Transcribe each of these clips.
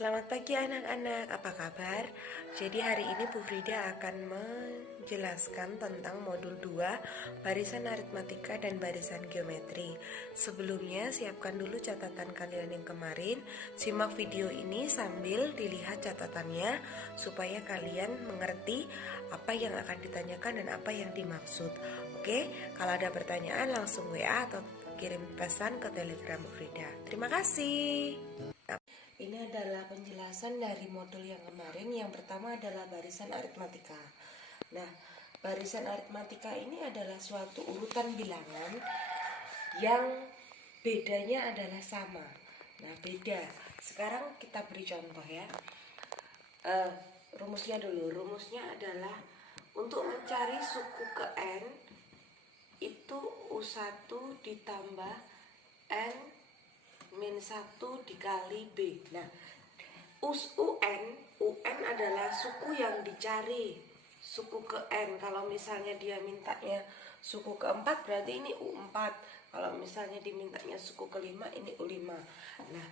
Selamat pagi anak-anak, apa kabar? Jadi hari ini Bu Frida akan menjelaskan tentang modul 2 barisan aritmatika dan barisan geometri. Sebelumnya siapkan dulu catatan kalian yang kemarin. Simak video ini sambil dilihat catatannya supaya kalian mengerti apa yang akan ditanyakan dan apa yang dimaksud. Oke, kalau ada pertanyaan langsung WA atau kirim pesan ke Telegram Bu Frida. Terima kasih. Ini adalah penjelasan dari modul yang kemarin. Yang pertama adalah barisan aritmatika. Nah, barisan aritmatika ini adalah suatu urutan bilangan yang bedanya adalah sama. Nah, beda. Sekarang kita beri contoh ya. Rumusnya dulu. Rumusnya adalah untuk mencari suku ke N itu U1 ditambah N min 1 dikali B. Nah, UN adalah suku yang dicari, suku ke N. Kalau misalnya dia mintanya suku keempat berarti ini U4. Kalau misalnya dimintanya suku kelima ini U5. Nah,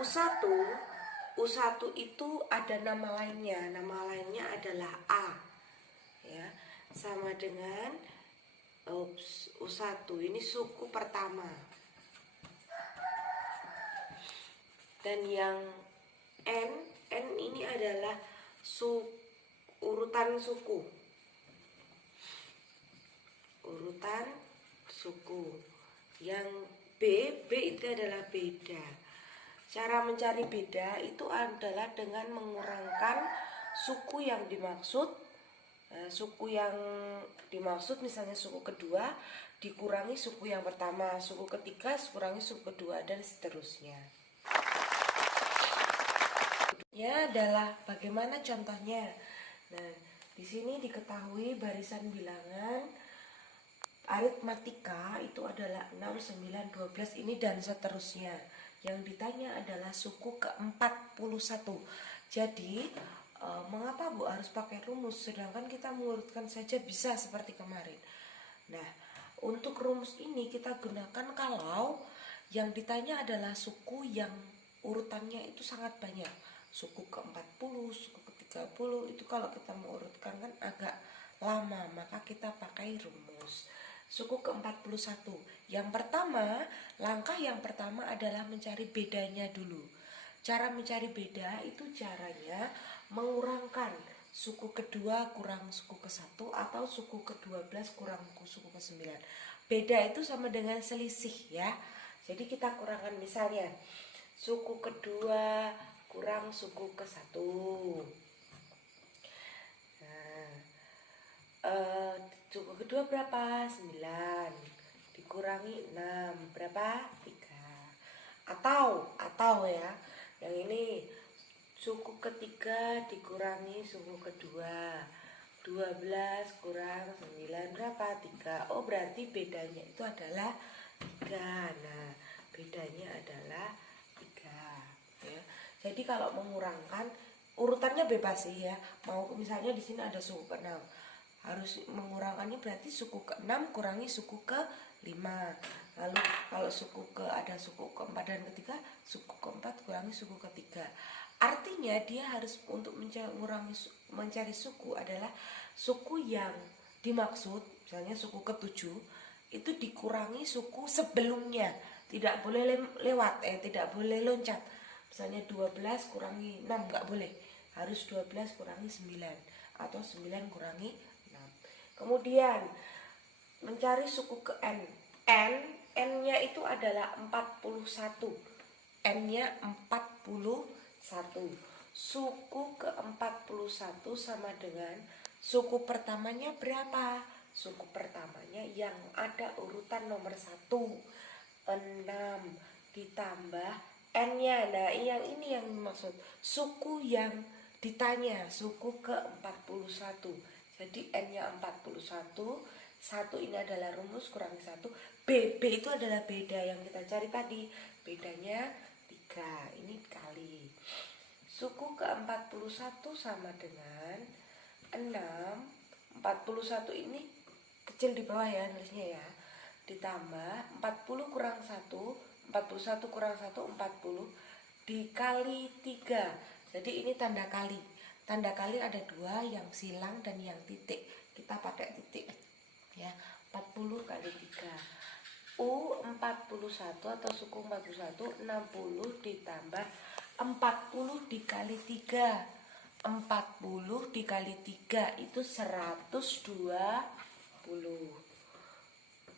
U1 itu ada nama lainnya. Nama lainnya adalah A. Ya, sama dengan U1 ini suku pertama. Dan yang N ini adalah urutan suku. Yang B itu adalah beda. Cara mencari beda itu adalah dengan mengurangkan suku yang dimaksud. Suku yang dimaksud misalnya suku kedua dikurangi suku yang pertama, suku ketiga dikurangi suku kedua, dan seterusnya. Ya adalah bagaimana contohnya. Nah, di sini diketahui barisan bilangan aritmatika itu adalah 6, 9, 12 ini dan seterusnya. Yang ditanya adalah suku ke-41. Jadi, mengapa Bu harus pakai rumus sedangkan kita mengurutkan saja bisa seperti kemarin. Nah, untuk rumus ini kita gunakan kalau yang ditanya adalah suku yang urutannya itu sangat banyak. Suku ke-40, suku ke-30 itu kalau kita mengurutkan kan agak lama, maka kita pakai rumus. Suku ke-41. Yang pertama, langkah yang pertama adalah mencari bedanya dulu. Cara mencari beda itu caranya mengurangkan suku kedua kurang suku ke-1 atau suku ke-12 kurang suku ke-9. Beda itu sama dengan selisih ya. Jadi kita kurangkan misalnya suku kedua kurang suku ke-1. Nah, suku kedua berapa? 9 dikurangi 6 berapa? 3. Atau ya, yang ini suku ketiga dikurangi suku kedua, 12 kurang 9 berapa? 3. Oh, berarti bedanya itu adalah 3. Nah, bedanya adalah 3 ya. Jadi kalau mengurangkan urutannya bebas sih ya. Mau misalnya di sini ada suku ke-6. Harus mengurangkannya berarti suku ke-6 kurangi suku ke-5. Lalu kalau ada suku ke-4 dan ke-3, suku ke-4 kurangi suku ke-3. Artinya dia harus untuk mencari suku adalah suku yang dimaksud, misalnya suku ke-7 itu dikurangi suku sebelumnya. Tidak boleh lewat, tidak boleh loncat. Misalnya 12 kurangi 6 nggak boleh, harus 12 kurangi 9 atau 9 kurangi 6. Kemudian mencari suku ke N. N-nya itu adalah 41. N-nya 41. Suku ke-41 sama dengan suku pertamanya berapa? Suku pertamanya yang ada urutan nomor 1, 6 ditambah N-nya. Nah, yang ini yang dimaksud suku yang ditanya, suku ke-41. Jadi N-nya 41, 1 ini adalah rumus kurangi 1. B itu adalah beda yang kita cari tadi. Bedanya 3. Ini kali. Suku ke-41 sama dengan 6. 41 ini kecil di bawah ya nulisnya ya. Ditambah 40 kurang 1. 41 kurang 1, 40 dikali 3. Jadi ini tanda kali. Tanda kali ada 2, yang silang dan yang titik. Kita pakai titik ya. 40 kali 3. U41 atau suku 41, 60 ditambah 40 dikali 3. 40 dikali 3 itu 120.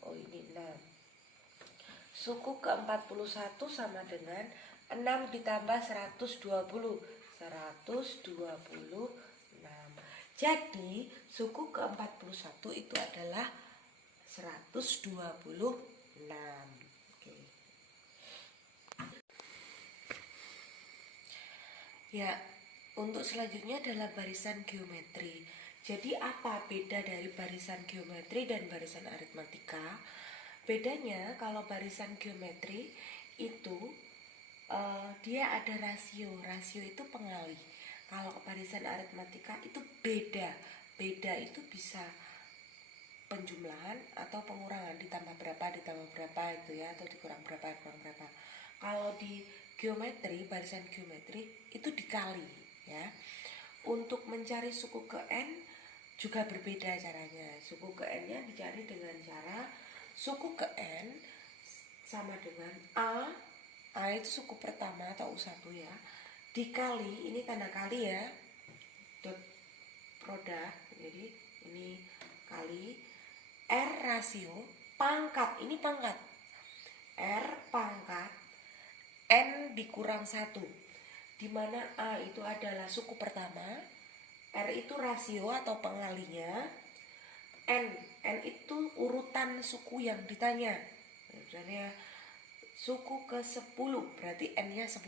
Oh ini 6. Suku ke-41 sama dengan 6 ditambah 120. 126. Jadi suku ke-41 itu adalah 126. Oke. Ya, untuk selanjutnya adalah barisan geometri. Jadi apa beda dari barisan geometri dan barisan aritmatika? Bedanya kalau barisan geometri itu dia ada rasio. Rasio itu pengalih. Kalau barisan aritmatika itu beda. Beda itu bisa penjumlahan atau pengurangan, ditambah berapa itu ya, atau dikurang berapa. Kalau di geometri, barisan geometri itu dikali ya. Untuk mencari suku ke n juga berbeda caranya. Suku ke n nya dicari dengan cara suku ke n sama dengan A itu suku pertama atau U1 ya, dikali, ini tanda kali ya, dot produk, jadi ini kali R rasio pangkat, ini pangkat R pangkat N dikurang 1, dimana A itu adalah suku pertama, R itu rasio atau pengalinya, N itu urutan suku yang ditanya. Misalnya suku ke-10 berarti N-nya 10.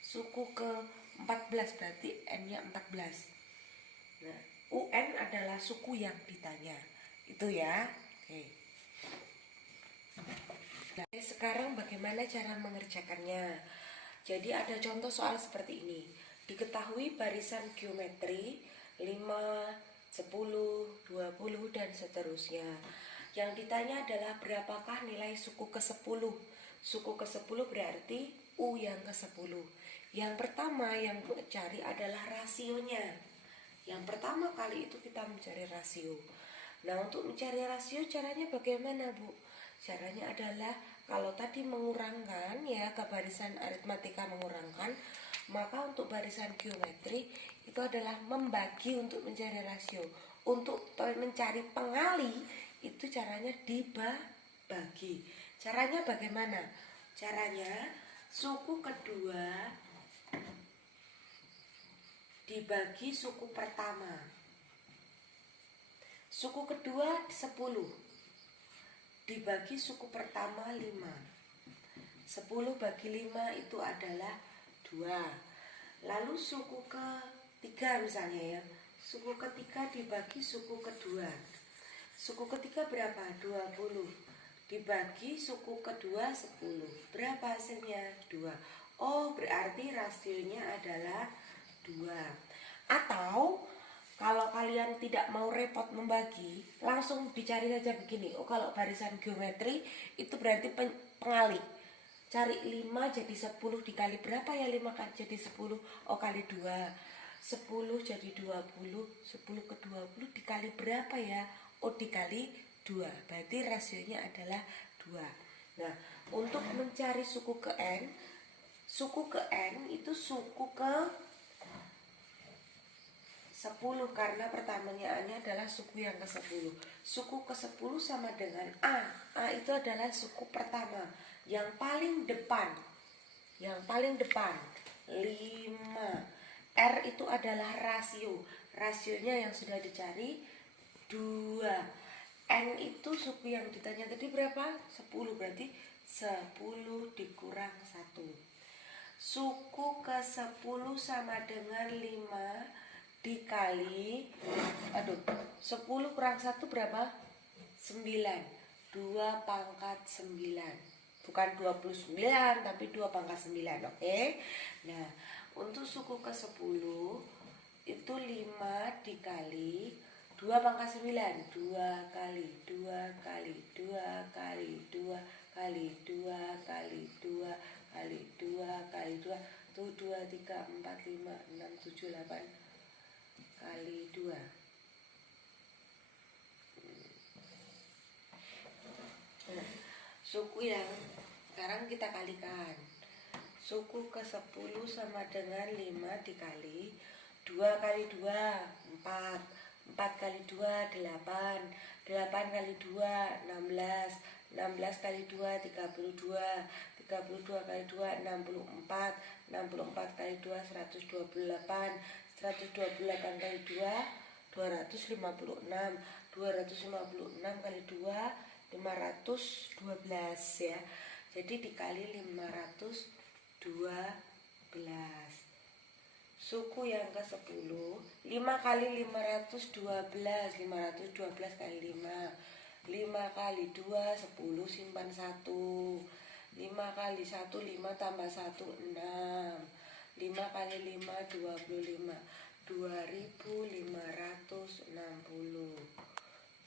Suku ke-14 berarti N-nya 14. Nah, UN adalah suku yang ditanya. Itu ya. Oke. Nah, sekarang bagaimana cara mengerjakannya? Jadi ada contoh soal seperti ini. Diketahui barisan geometri 5, 10, 20 dan seterusnya. Yang ditanya adalah berapakah nilai suku ke-10. Suku ke-10 berarti U yang ke-10. Yang pertama yang Bu cari adalah rasionya. Yang pertama kali itu kita mencari rasio. Nah, untuk mencari rasio caranya bagaimana, Bu? Caranya adalah kalau tadi mengurangkan ya, ke barisan aritmatika mengurangkan, maka untuk barisan geometri itu adalah membagi untuk mencari rasio. Untuk mencari pengali itu caranya dibagi. Caranya bagaimana? Caranya suku kedua dibagi suku pertama. Suku kedua 10 dibagi suku pertama 5. 10 bagi 5 itu adalah 2. Lalu suku ketiga misalnya ya, suku ketiga dibagi suku kedua. Suku ketiga berapa? 20 dibagi suku kedua 10. Berapa hasilnya? 2. Oh, berarti rasionya adalah 2. Atau kalau kalian tidak mau repot membagi, langsung dicari saja begini. Oh, kalau barisan geometri itu berarti pengali. Cari 5 jadi 10 dikali berapa ya 5 kan jadi 10? Oh, kali 2. 10 jadi 20. 10 ke 20 dikali berapa ya? Oh, dikali 2. Berarti rasionya adalah 2. Nah, untuk mencari suku ke N itu suku ke 10 karena pertanyaannya adalah suku yang ke-10. Suku ke-10 sama dengan A. A itu adalah suku pertama, yang paling depan. Yang paling depan 5. R itu adalah rasio. Rasionya yang sudah dicari 2. N itu suku yang ditanya tadi berapa? 10, berarti 10 dikurang 1. Suku ke-10 sama dengan 5 dikali 10 kurang 1 berapa? 9. 2 pangkat 9. Bukan 29 tapi 2 pangkat 9, oke? Nah, untuk suku ke-10 itu 5 dikali 2 pangkat 9. 2 kali 2 kali 2 kali 2 kali 2 kali 2 kali 2 kali 2 2, 3, 4, 5, 6, 7, 8 kali 2. Nah, suku yang sekarang kita kalikan. Suku ke-10 sama dengan 5 dikali 2 kali 2, 4. 4 kali 2, 8. 8 kali 2, 16. 16 kali 2, 32. 32 kali 2, 64. 64 kali 2, 128. 128 kali 2, 256. 256 kali 2, 512 ya. Jadi dikali 512. Suku yang ke-10, 5 kali 512. 512 kali 5. 5 kali 2, 10, simpan 1. 5 kali 1, 5 tambah 1, 6. 5 kali 5, 25. 2560.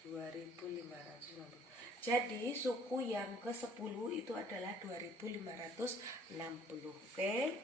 2560. Jadi suku yang ke-10 itu adalah 2560. Oke?